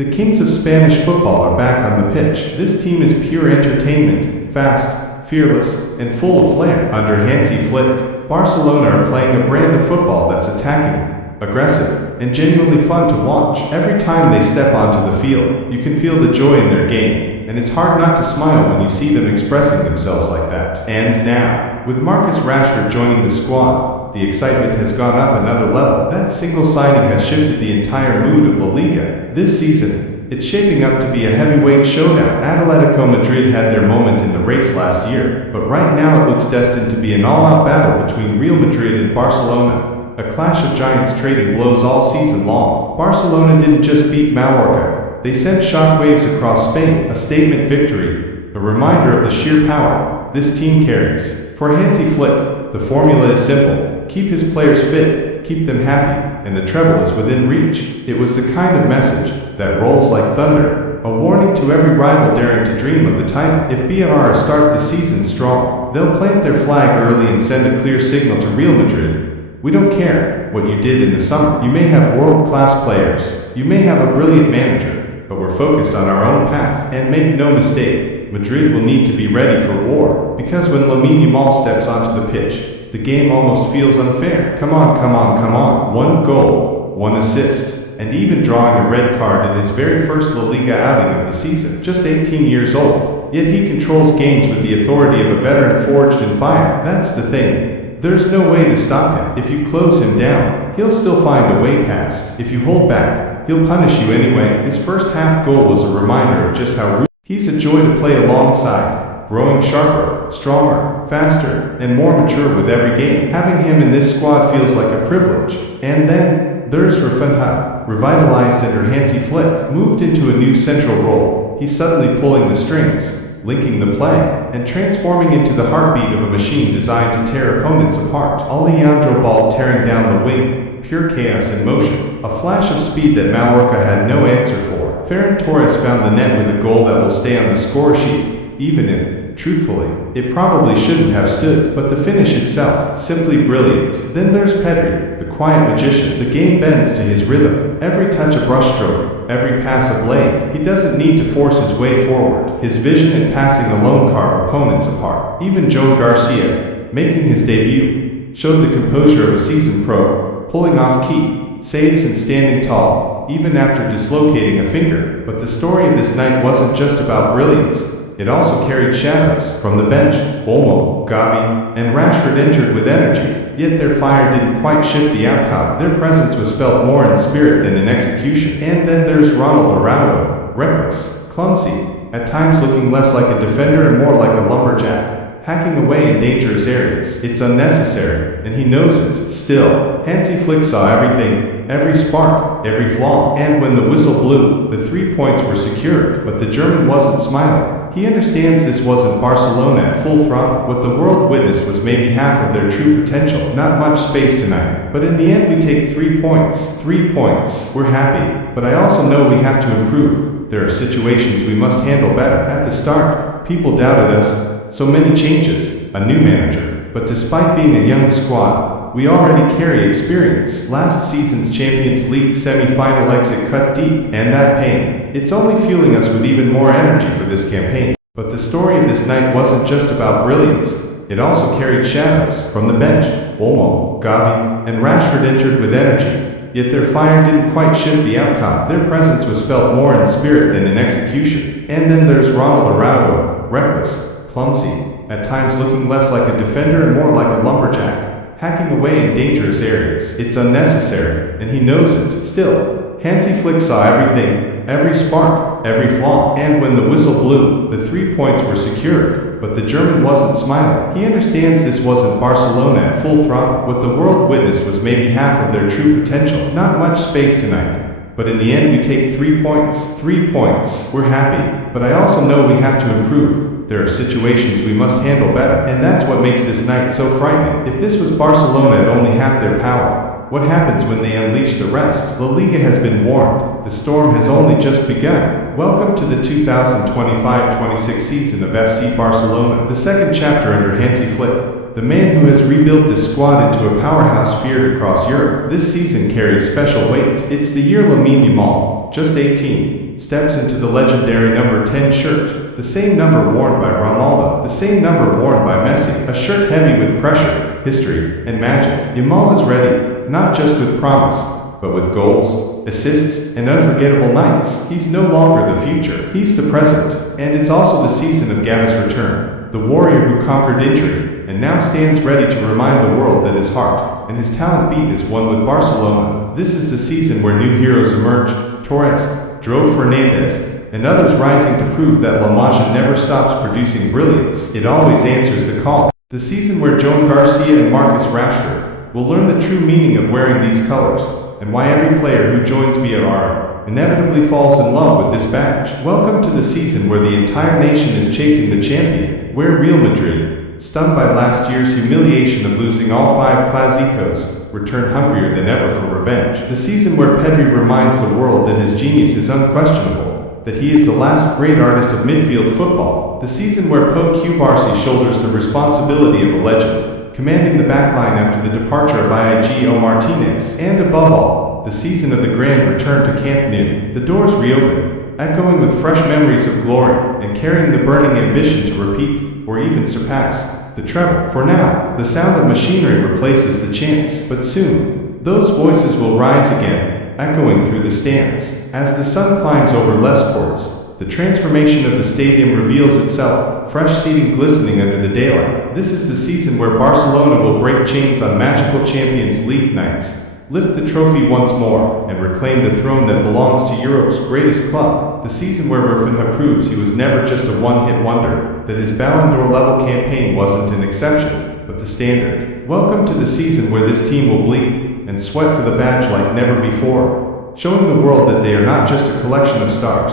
The kings of Spanish football are back on the pitch. This team is pure entertainment, fast, fearless, and full of flair. Under Hansi Flick, Barcelona are playing a brand of football that's attacking, aggressive, and genuinely fun to watch. Every time they step onto the field, you can feel the joy in their game, and it's hard not to smile when you see them expressing themselves like that. And now, with Marcus Rashford joining the squad, the excitement has gone up another level. That single signing has shifted the entire mood of La Liga. This season, it's shaping up to be a heavyweight showdown. Atletico Madrid had their moment in the race last year, but right now it looks destined to be an all-out battle between Real Madrid and Barcelona. A clash of giants trading blows all season long. Barcelona didn't just beat Mallorca, they sent shockwaves across Spain, a statement victory, a reminder of the sheer power this team carries. For Hansi Flick, the formula is simple. Keep his players fit, keep them happy, and the treble is within reach. It was the kind of message that rolls like thunder, a warning to every rival daring to dream of the title. If BR start the season strong, they'll plant their flag early and send a clear signal to Real Madrid. We don't care what you did in the summer. You may have world-class players, you may have a brilliant manager, but we're focused on our own path. And make no mistake, Madrid will need to be ready for war, because when Lamine Yamal steps onto the pitch, the game almost feels unfair. Come on, come on, come on. 1 goal, 1 assist, and even drawing a red card in his very first La Liga outing of the season. Just 18 years old, yet he controls games with the authority of a veteran forged in fire. That's the thing. There's no way to stop him. If you close him down, he'll still find a way past. If you hold back, he'll punish you anyway. His first half goal was a reminder of just how he's a joy to play alongside, growing sharper, stronger, faster, and more mature with every game. Having him in this squad feels like a privilege. And then, there's Rafinha, revitalized under Hansi Flick, moved into a new central role. He's suddenly pulling the strings, linking the play, and transforming into the heartbeat of a machine designed to tear opponents apart. Alejandro Ball tearing down the wing, pure chaos in motion, a flash of speed that Mallorca had no answer for. Ferran Torres found the net with a goal that will stay on the score sheet, even if, truthfully, it probably shouldn't have stood, but the finish itself, simply brilliant. Then there's Pedri, the quiet magician. The game bends to his rhythm. Every touch a brushstroke, every pass a blade. He doesn't need to force his way forward. His vision and passing alone carve opponents apart. Even Joe Garcia, making his debut, showed the composure of a seasoned pro, pulling off key saves and standing tall, even after dislocating a finger. But the story of this night wasn't just about brilliance. It also carried shadows. From the bench, Olmo, Gavi, and Rashford entered with energy, yet their fire didn't quite shift the outcome. Their presence was felt more in spirit than in execution. And then there's Ronald Araujo, reckless, clumsy, at times looking less like a defender and more like a lumberjack, hacking away in dangerous areas. It's unnecessary, and he knows it. Still, Hansi Flick saw everything, every spark, every flaw, and when the whistle blew, the 3 points were secured. But the German wasn't smiling. He understands this wasn't Barcelona at full throttle. What the world witnessed was maybe half of their true potential. Not much space tonight. But in the end we take 3 points. 3 points. We're happy. But I also know we have to improve. There are situations we must handle better. At the start, people doubted us. So many changes. A new manager. But despite being a young squad, we already carry experience. Last season's Champions League semi-final exit cut deep, and that pain. It's only fueling us with even more energy for this campaign. But the story of this night wasn't just about brilliance. It also carried shadows. From the bench, Olmo, Gavi, and Rashford entered with energy, yet their fire didn't quite shift the outcome. Their presence was felt more in spirit than in execution. And then there's Ronald Araujo, reckless, clumsy, at times looking less like a defender and more like a lumberjack, hacking away in dangerous areas. It's unnecessary, and he knows it. Still, Hansi Flick saw everything, every spark, every flaw, and when the whistle blew, the 3 points were secured. But the German wasn't smiling. He understands this wasn't Barcelona at full throttle. What the world witnessed was maybe half of their true potential. Not much space tonight. But in the end we take 3 points. 3 points. We're happy. But I also know we have to improve. There are situations we must handle better, and that's what makes this night so frightening. If this was Barcelona at only half their power, what happens when they unleash the rest? La Liga has been warned. The storm has only just begun. Welcome to the 2025-26 season of FC Barcelona, the second chapter under Hansi Flick. the man who has rebuilt this squad into a powerhouse feared across Europe. This season carries special weight. It's the year Lamine Yamal, just 18, steps into the legendary number 10 shirt, the same number worn by Ronaldo, the same number worn by Messi, a shirt heavy with pressure, history, and magic. Yamal is ready, not just with promise, but with goals, assists, and unforgettable nights. He's no longer the future, he's the present, and it's also the season of Gavi's return, the warrior who conquered injury, and now stands ready to remind the world that his heart and his talent beat as one with Barcelona. This is the season where new heroes emerge, Torres, Dro Fernandez, and others rising to prove that La Masia never stops producing brilliance. It always answers the call. The season where Joan Garcia and Marcus Rashford will learn the true meaning of wearing these colors, and why every player who joins BR inevitably falls in love with this badge. Welcome to the season where the entire nation is chasing the champion, where Real Madrid, stunned by last year's humiliation of losing all 5 Clásicos, return hungrier than ever for revenge. The season where Pedri reminds the world that his genius is unquestionable, that he is the last great artist of midfield football. The season where Pau Cubarsí shoulders the responsibility of a legend, commanding the backline after the departure of Igo Martinez. And above all, the season of the grand return to Camp Nou. The doors reopen, echoing with fresh memories of glory, and carrying the burning ambition to repeat, or even surpass, the treble. For now, the sound of machinery replaces the chants, but soon, those voices will rise again, echoing through the stands. As the sun climbs over Les Courts, the transformation of the stadium reveals itself, fresh seating glistening under the daylight. This is the season where Barcelona will break chains on magical Champions League nights, lift the trophy once more, and reclaim the throne that belongs to Europe's greatest club. The season where Rafinha proves he was never just a one-hit wonder, that his Ballon d'Or level campaign wasn't an exception, but the standard. Welcome to the season where this team will bleed and sweat for the badge like never before, showing the world that they are not just a collection of stars,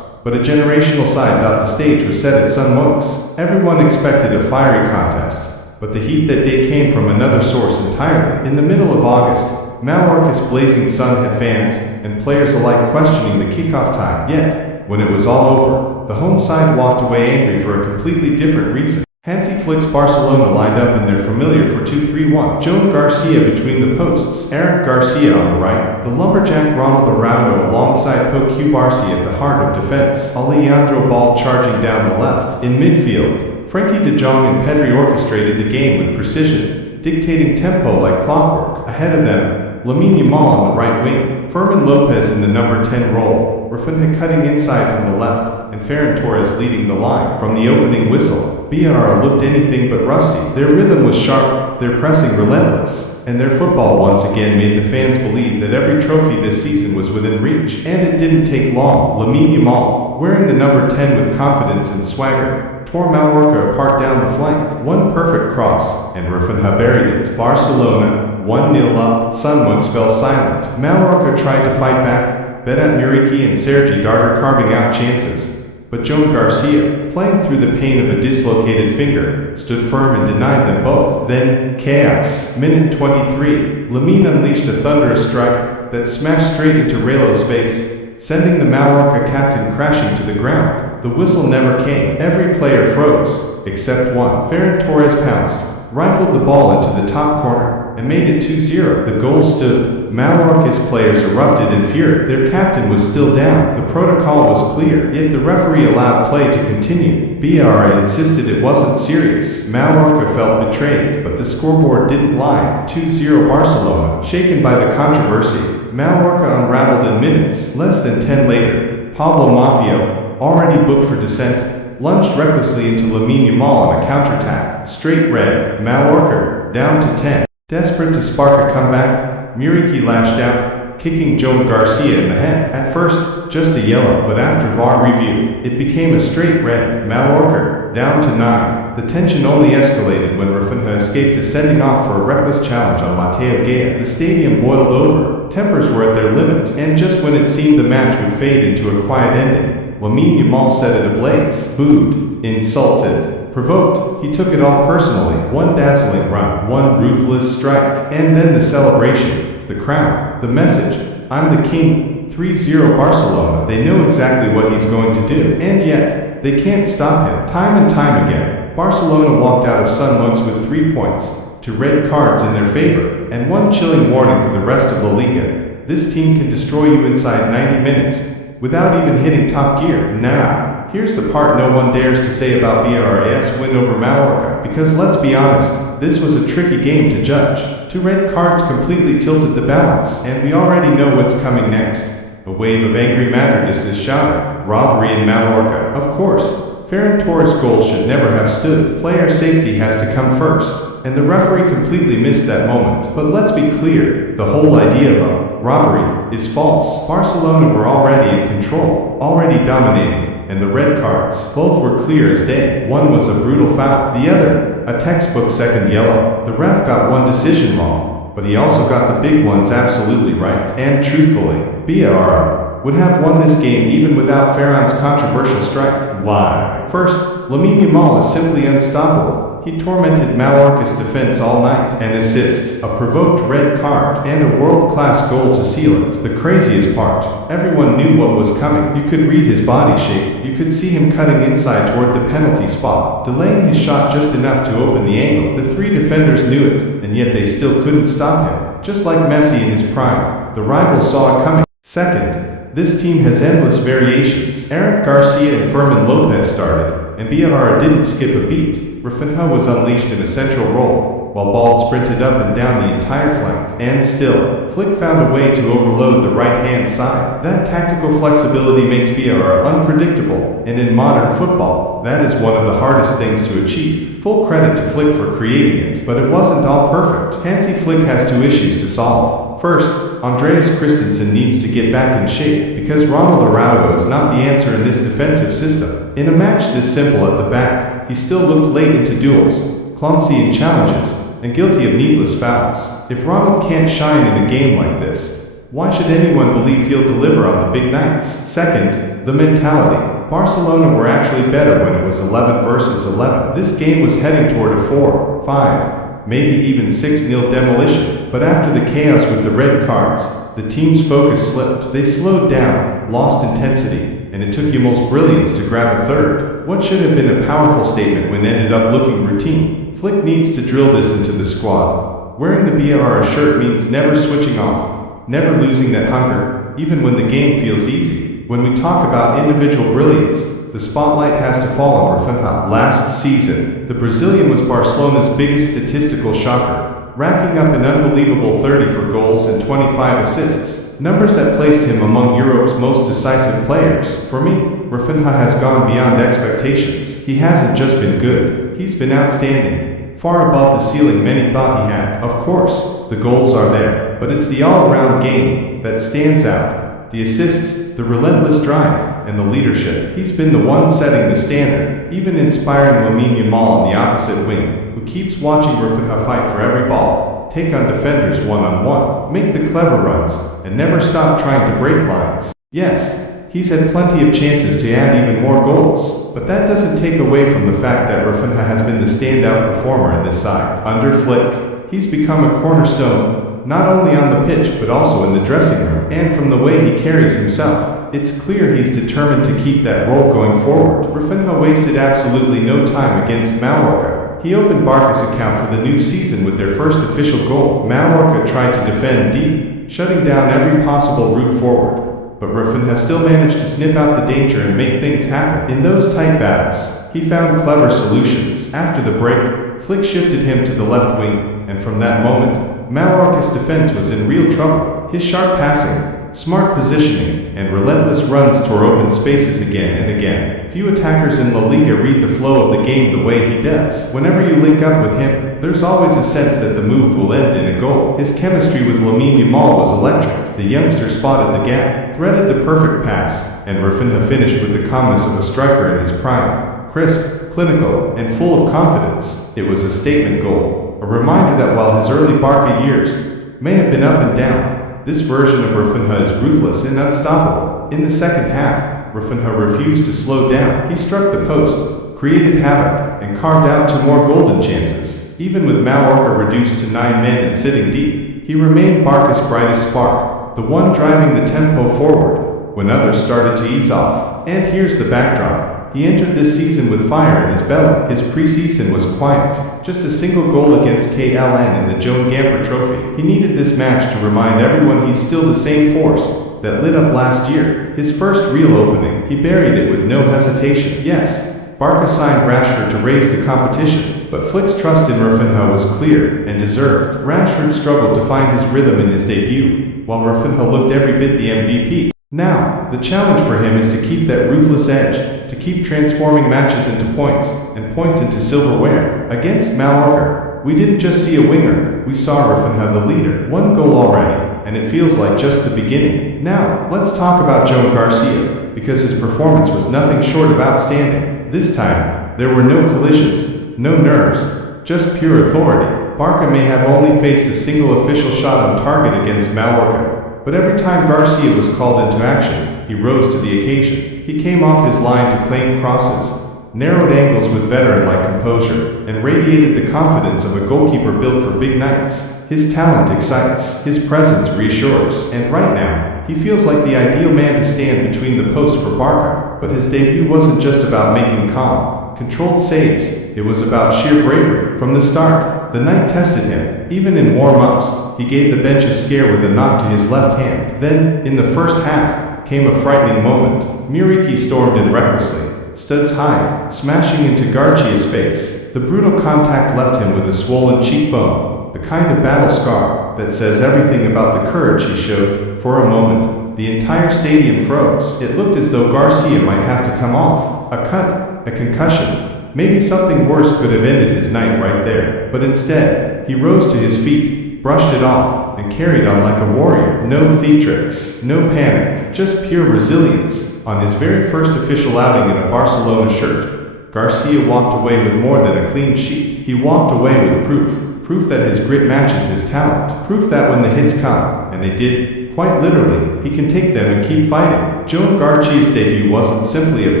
but a generational side. The stage was set at Sun Moix. Everyone expected a fiery contest, but the heat that day came from another source entirely. In the middle of August, Mallorca's blazing sun had fans and players alike questioning the kickoff time. Yet, when it was all over, the home side walked away angry for a completely different reason. Hansi Flick's Barcelona lined up in their familiar 4-2-3-1. Joan Garcia between the posts, Eric Garcia on the right, the lumberjack Ronald Araujo alongside Pau Cubarsí at the heart of defense, Alejandro Ball charging down the left. In midfield, Frenkie de Jong and Pedri orchestrated the game with precision, dictating tempo like clockwork. Ahead of them, Lamine Yamal on the right wing, Fermin Lopez in the number 10 role, Rafinha cutting inside from the left, and Ferran Torres leading the line. From the opening whistle, BR looked anything but rusty. Their rhythm was sharp, their pressing relentless, and their football once again made the fans believe that every trophy this season was within reach. And it didn't take long. Lamine Yamal, wearing the number 10 with confidence and swagger, tore Mallorca apart down the flank. One perfect cross, and Rafinha buried it. Barcelona, 1-0 up, Sun Moix fell silent. Mallorca tried to fight back, Benet Muriqi and Sergi Darder carving out chances, but Joan Garcia, playing through the pain of a dislocated finger, stood firm and denied them both. Then, chaos. Minute 23, Lamine unleashed a thunderous strike that smashed straight into Relo's face, sending the Mallorca captain crashing to the ground. The whistle never came. Every player froze, except one. Ferran Torres pounced, rifled the ball into the top corner, and made it 2-0. The goal stood. Mallorca's players erupted in fury. Their captain was still down. The protocol was clear, yet the referee allowed play to continue. BR insisted it wasn't serious. Mallorca felt betrayed, but the scoreboard didn't lie. 2-0 Barcelona. Shaken by the controversy, Mallorca unraveled in minutes. Less than 10 later, Pablo Maffio, already booked for dissent, lunged recklessly into Lamine Yamal on a counterattack. Straight red. Mallorca, down to 10. Desperate to spark a comeback, Muriqi lashed out, kicking Joan Garcia in the head. At first, just a yellow, but after VAR review, it became a straight red. Mallorca, down to 9. The tension only escalated when Rafinha escaped a sending off for a reckless challenge on Mateo Gea. The stadium boiled over, tempers were at their limit, and just when it seemed the match would fade into a quiet ending, Lamine Yamal set it ablaze. Booed, insulted, provoked, he took it all personally. One dazzling run, one ruthless strike, and then the celebration, the crown, the message, I'm the king. 3-0 Barcelona. They know exactly what he's going to do, and yet, they can't stop him. Time and time again, Barcelona walked out of Sun Mugs with 3 points, 2 red cards in their favor, and 1 chilling warning for the rest of La Liga. This team can destroy you inside 90 minutes, without even hitting top gear. Now, here's the part no one dares to say about BRA's win over Mallorca, because let's be honest, this was a tricky game to judge. 2 red cards completely tilted the balance, and we already know what's coming next. A wave of angry Madridistas shouting, robbery in Mallorca. Of course, Ferran Torres' goal should never have stood. Player safety has to come first, and the referee completely missed that moment. But let's be clear, the whole idea of a robbery is false. Barcelona were already in control, already dominating, and the red cards, both were clear as day. One was a brutal foul, the other, a textbook second yellow. The ref got one decision wrong, but he also got the big ones absolutely right. And truthfully, BR would have won this game even without Ferran's controversial strike. Why? First, Lamine Yamal is simply unstoppable. He tormented Mallorca's defense all night. An assist, a provoked red card, and a world-class goal to seal it. The craziest part, everyone knew what was coming. You could read his body shape. You could see him cutting inside toward the penalty spot, delaying his shot just enough to open the angle. The 3 defenders knew it, and yet they still couldn't stop him. Just like Messi in his prime, the rivals saw it coming. Second, this team has endless variations. Eric Garcia and Fermin Lopez started, and BR didn't skip a beat. Rafinha was unleashed in a central role, while Bald sprinted up and down the entire flank. And still, Flick found a way to overload the right-hand side. That tactical flexibility makes BR unpredictable, and in modern football, that is one of the hardest things to achieve. Full credit to Flick for creating it, but it wasn't all perfect. Hansi Flick has 2 issues to solve. First, Andreas Christensen needs to get back in shape, because Ronald Araujo is not the answer in this defensive system. In a match this simple at the back, he still looked late into duels, clumsy in challenges, and guilty of needless fouls. If Ronald can't shine in a game like this, why should anyone believe he'll deliver on the big nights? Second, the mentality. Barcelona were actually better when it was 11 versus 11. This game was heading toward a 4, 5, maybe even 6-0 demolition. But after the chaos with the red cards, the team's focus slipped. They slowed down, lost intensity, and it took Yamal's brilliance to grab a third. What should have been a powerful statement when ended up looking routine. Flick needs to drill this into the squad. Wearing the BR shirt means never switching off, never losing that hunger, even when the game feels easy. When we talk about individual brilliance, the spotlight has to fall on Rafinha. Last season, the Brazilian was Barcelona's biggest statistical shocker, racking up an unbelievable 30 for goals and 25 assists, numbers that placed him among Europe's most decisive players. For me, Rafinha has gone beyond expectations. He hasn't just been good, he's been outstanding, far above the ceiling many thought he had. Of course, the goals are there, but it's the all-around game that stands out. The assists, the relentless drive, and the leadership. He's been the one setting the standard, even inspiring Lamine Yamal on the opposite wing, who keeps watching Rafinha fight for every ball, take on defenders one-on-one, make the clever runs, and never stop trying to break lines. Yes, he's had plenty of chances to add even more goals, but that doesn't take away from the fact that Rafinha has been the standout performer in this side. Under Flick, he's become a cornerstone, not only on the pitch but also in the dressing room, and from the way he carries himself, it's clear he's determined to keep that role going forward. Rafinha wasted absolutely no time against Mallorca. He opened Barca's account for the new season with their first official goal. Mallorca tried to defend deep, shutting down every possible route forward, but Rafinha still managed to sniff out the danger and make things happen. In those tight battles, he found clever solutions. After the break, Flick shifted him to the left wing, and from that moment, Mallorca's defense was in real trouble. His sharp passing, smart positioning, and relentless runs tore open spaces again and again. Few attackers in La Liga read the flow of the game the way he does. Whenever you link up with him, there's always a sense that the move will end in a goal. His chemistry with Lamine Yamal was electric. The youngster spotted the gap, threaded the perfect pass, and Rafinha finished with the calmness of a striker in his prime. Crisp, clinical, and full of confidence. It was a statement goal, a reminder that while his early Barca years may have been up and down, this version of Rafinha is ruthless and unstoppable. In the second half, Rafinha refused to slow down. He struck the post, created havoc, and carved out 2 more golden chances. Even with Mallorca reduced to 9 men and sitting deep, he remained Barca's brightest spark, the one driving the tempo forward when others started to ease off. And here's the backdrop. He entered this season with fire in his belly. His preseason was quiet, just a single goal against KLN in the Joan Gamper Trophy. He needed this match to remind everyone he's still the same force that lit up last year. His first real opening, he buried it with no hesitation. Yes, Barca signed Rashford to raise the competition, but Flick's trust in Rafinha was clear and deserved. Rashford struggled to find his rhythm in his debut, while Rafinha looked every bit the MVP. Now, the challenge for him is to keep that ruthless edge, to keep transforming matches into points, and points into silverware. Against Mallorca, we didn't just see a winger, we saw Rafinha the leader. One goal already, and it feels like just the beginning. Now, let's talk about Joan Garcia, because his performance was nothing short of outstanding. This time, there were no collisions, no nerves, just pure authority. Barca may have only faced a single official shot on target against Mallorca, but every time Garcia was called into action, he rose to the occasion. He came off his line to claim crosses, narrowed angles with veteran-like composure, and radiated the confidence of a goalkeeper built for big nights. His talent excites, his presence reassures, and right now, he feels like the ideal man to stand between the posts for Barca. But his debut wasn't just about making calm, controlled saves, it was about sheer bravery. From the start, the night tested him. Even in warm-ups, he gave the bench a scare with a knock to his left hand. Then, in the first half, came a frightening moment. Muriqi stormed in recklessly, studs high, smashing into Garcia's face. The brutal contact left him with a swollen cheekbone, the kind of battle scar that says everything about the courage he showed. For a moment, the entire stadium froze. It looked as though Garcia might have to come off. A cut, a concussion. Maybe something worse could have ended his night right there. But instead, he rose to his feet, brushed it off, and carried on like a warrior. No theatrics, no panic, just pure resilience. On his very first official outing in a Barcelona shirt, Garcia walked away with more than a clean sheet. He walked away with proof that his grit matches his talent, proof that when the hits come, and they did, quite literally, he can take them and keep fighting. Joan Garcia's debut wasn't simply a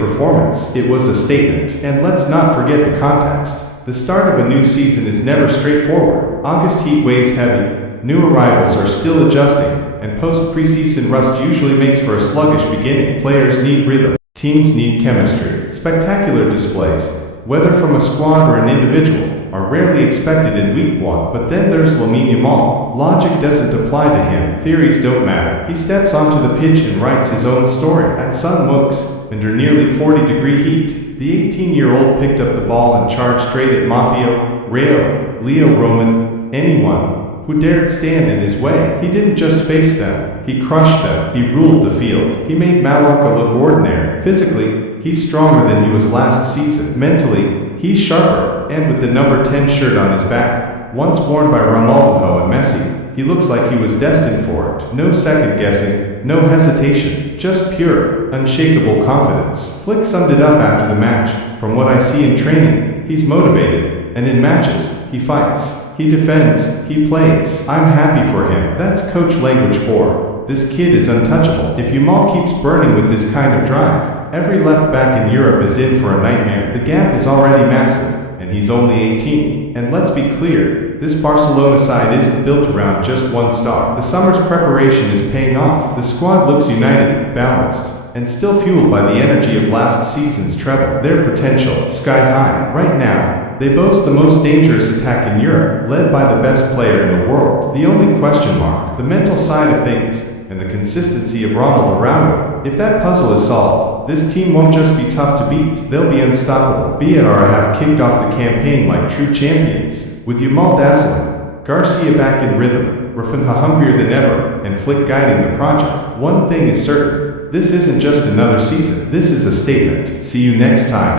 performance, it was a statement. And let's not forget the context. The start of a new season is never straightforward. August heat weighs heavy, new arrivals are still adjusting, and post-preseason rust usually makes for a sluggish beginning. Players need rhythm, teams need chemistry. Spectacular displays, whether from a squad or an individual, are rarely expected in week one. But then there's Lamine Yamal. Logic doesn't apply to him, theories don't matter. He steps onto the pitch and writes his own story. At Sun Mooks, under nearly 40-degree heat, the 18-year-old picked up the ball and charged straight at Mafio, Rayo, Leo Roman, anyone who dared stand in his way. He didn't just face them, he crushed them, he ruled the field. He made Mallorca look ordinary. Physically, he's stronger than he was last season. Mentally, he's sharper, and with the number 10 shirt on his back, once worn by Ronaldo and Messi, he looks like he was destined for it. No second guessing, no hesitation, just pure, unshakable confidence. Flick summed it up after the match. From what I see in training, he's motivated, and in matches, he fights, he defends, he plays. I'm happy for him. That's coach language for, this kid is untouchable. If Yamal keeps burning with this kind of drive, every left back in Europe is in for a nightmare. The gap is already massive, and he's only 18. And let's be clear, this Barcelona side isn't built around just one star. The summer's preparation is paying off. The squad looks united, balanced, and still fueled by the energy of last season's treble. Their potential, sky high. Right now, they boast the most dangerous attack in Europe, led by the best player in the world. The only question mark, the mental side of things, and the consistency of Ronald around him. If that puzzle is solved, this team won't just be tough to beat, they'll be unstoppable. Bielsa have kicked off the campaign like true champions, with Yamal dazzling, Garcia back in rhythm, Rafinha hungrier than ever, and Flick guiding the project. One thing is certain, this isn't just another season, this is a statement. See you next time.